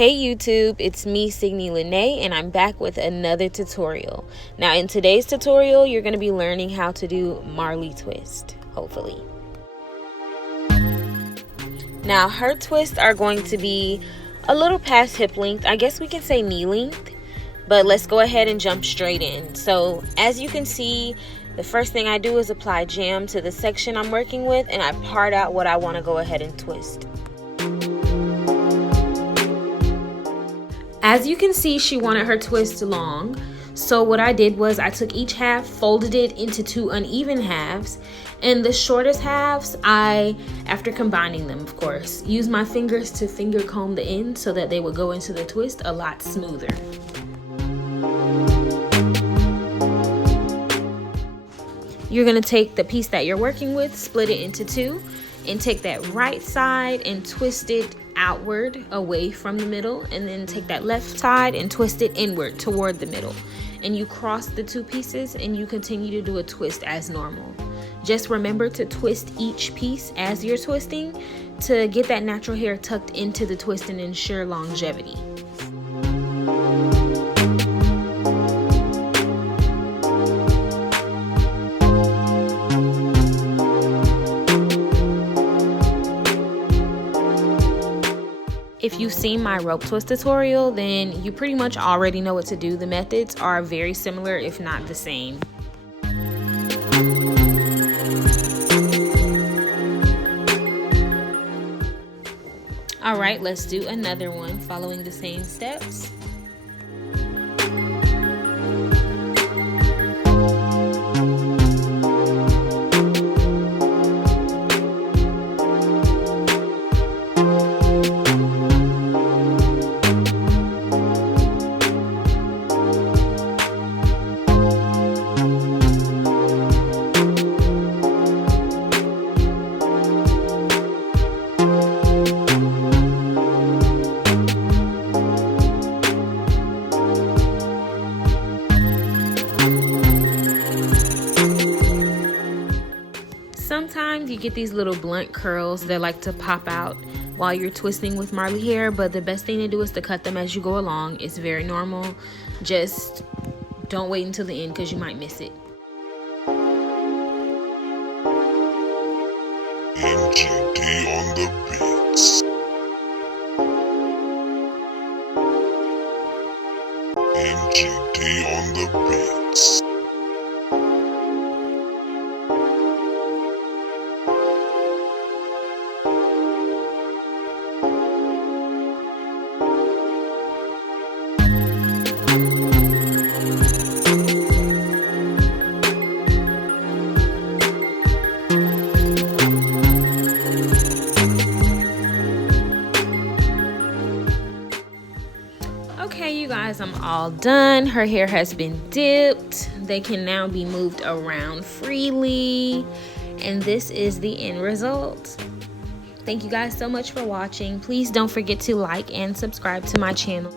Hey YouTube, it's me, Signy Lene, and I'm back with another tutorial. Now in today's tutorial, you're going to be learning how to do Marley twist, hopefully. Now her twists are going to be a little past hip length, I guess we can say knee length, but let's go ahead and jump straight in. So as you can see, the first thing I do is apply jam to the section I'm working with, and I part out what I want to go ahead and twist. As you can see, she wanted her twist long, so what I did was I took each half, folded it into two uneven halves, and the shortest halves, after combining them, of course, used my fingers to finger comb the end so that they would go into the twist a lot smoother. You're going to take the piece that you're working with, split it into two, and take that right side and twist it outward away from the middle, and then take that left side and twist it inward toward the middle, and you cross the two pieces and you continue to do a twist as normal. Just remember to twist each piece as you're twisting to get that natural hair tucked into the twist and ensure longevity. If you've seen my rope twist tutorial, then you pretty much already know what to do. The methods are very similar, if not the same. All right, let's do another one following the same steps. Sometimes you get these little blunt curls that like to pop out while you're twisting with Marley hair, but the best thing to do is to cut them as you go along. It's very normal. Just don't wait until the end because you might miss it. MGD on the beats. MGD on the beats. Okay, you guys, I'm all done. Her hair has been dipped. They can now be moved around freely. And this is the end result. Thank you guys so much for watching. Please don't forget to like and subscribe to my channel.